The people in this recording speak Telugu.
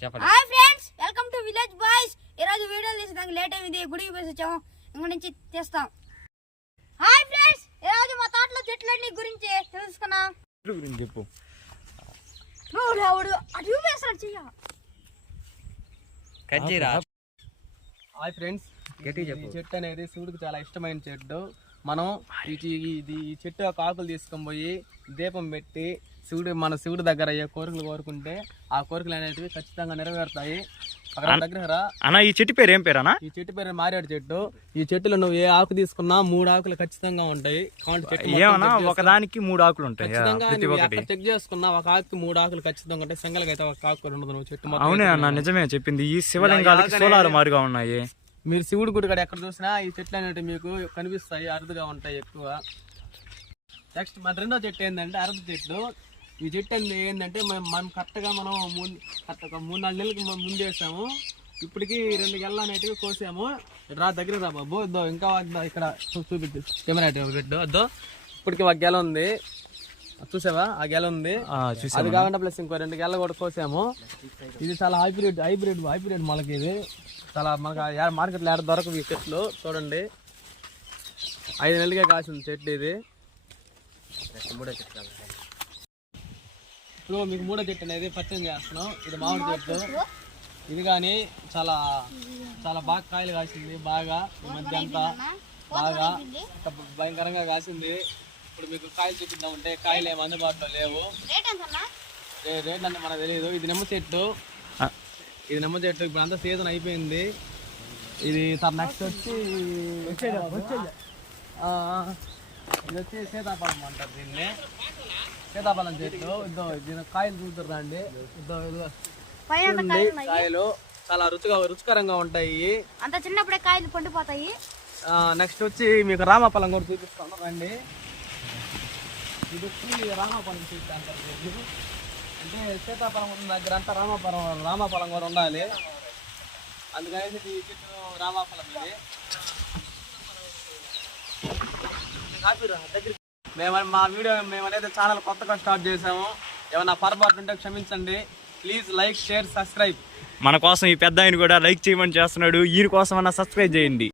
చెప్పండి. Hi friends, welcome to village boys. ఈ రోజు వీడియో తీసడానికి లేట్ అయింది, గుడికి పోయి వచ్చాము. ఇంక నుంచి తీస్తాం. హాయ్ ఫ్రెండ్స్, ఈ రోజు మా తోటలో చెట్లన్నీ గురించి తెలుసుకున్నాం. గురించి చెప్పు. అటు వేస్తాడు చెయ్య. హాయ్ ఫ్రెండ్స్, ఈ చెట్టు అనేది శివుడికి చాలా ఇష్టమైన చెట్టు. మనం ఈ చెట్టు యొక్క ఆకులు తీసుకొని పోయి దీపం పెట్టి మన శివుడి దగ్గర అయ్యే కోరికలు కోరుకుంటే ఆ కోరికలు అనేటివి ఖచ్చితంగా నెరవేరుతాయి. అన్న ఈ చెట్టు పేరు ఏం పేరు? ఈ చెట్టు పేరు మారేడు చెట్టు. ఈ చెట్టులో నువ్వు ఏ ఆకు తీసుకున్నా 3 ఆకులు ఖచ్చితంగా ఉంటాయి. ఒకదానికి 3 ఆకులు ఉంటాయి. చెక్ చేసుకున్నా ఒక ఆకుకి 3 ఆకులు ఖచ్చితంగా ఉంటాయి. సింగల్గా అయితే ఒక ఆకు ఉండదు. నువ్వు చెట్టు అవునే అన్న, నిజమే చెప్పింది. ఈ శివలింగాలకి సోలాలు మారుగా ఉన్నాయి. మీరు శివుడి గుడి కూడా ఎక్కడ చూసినా ఈ చెట్లు అనేవి మీకు కనిపిస్తాయి, అరుదుగా ఉంటాయి ఎక్కువ. నెక్స్ట్ మన రెండో చెట్టు ఏంటంటే అరటి చెట్టు. ఈ చెట్టు ఏంటంటే మనం కరెక్ట్గా మనం 3-4 నెలలకి ముందు వేసాము. ఇప్పటికి 2 గెల్ల అనేటివి కోసాము. దగ్గర రా బాబు, ఇంకా ఇక్కడ చూపించు కెమెరా పెట్టు. అద్దో ఇప్పటికి ఒక గెల ఉంది, చూసావా? ఆ గెల ఉంది. అది కాకుండా ప్లస్ ఇంకో 2 గెల్ల కూడా కోసాము. ఇది చాలా హైబ్రిడ్ మొలకి. ఇది చాలా మనకు మార్కెట్లో ఏడ దొరకవు ఈ చెట్లు. చూడండి, 5 నెలలుగా కాసింది చెట్టు ఇది. ఇప్పుడు మీకు 3వ చెట్టు అనేది పరిచయం చేస్తున్నాం. ఇది మామిడి చెట్టు. ఇది కానీ చాలా చాలా బాగా కాయలు కాసింది. బాగా ఈ మధ్య అంతా బాగా భయంకరంగా కాసింది. ఇప్పుడు మీకు కాయలు చూపిద్దామంటే కాయలు ఏమి అందుబాటులో లేవు. రేట్ అంటే మనకు తెలియదు. ఇది నిమ్మ చెట్టు. ఇప్పుడు అంతా సీజన్ అయిపోయింది. ఇది నెక్స్ట్ వచ్చి ఇది వచ్చి సీతాఫలం అంటారు దీన్ని. సీతాఫలం చెట్టు. దీని కాయలు చూద్దరు అండి. కాయలు చాలా రుచికరంగా ఉంటాయి. అంత చిన్నప్పుడే కాయలు పండిపోతాయి. నెక్స్ట్ వచ్చి మీకు రామఫలం కూడా చూపిస్తాను రండి. ఇది వచ్చి రామఫలం చెట్టు అంటారు. అంటే సీతాఫలం ఉన్న దగ్గర అంతా రామఫలం కూడా ఉండాలి. అందుకని ఈ చెట్టు రామఫలం. ఇది మా వీడియో మేమనేది ఛానల్ కొత్తగా స్టార్ట్ చేసాము. ఏమన్నా పొరపాటు ఉంటే క్షమించండి. Please like, share, subscribe. మన కోసం ఈ పెద్ద ఆయన కూడా లైక్ చేయమని చేస్తున్నాడు. ఈయన కోసం అన్న సబ్స్క్రైబ్ చేయండి.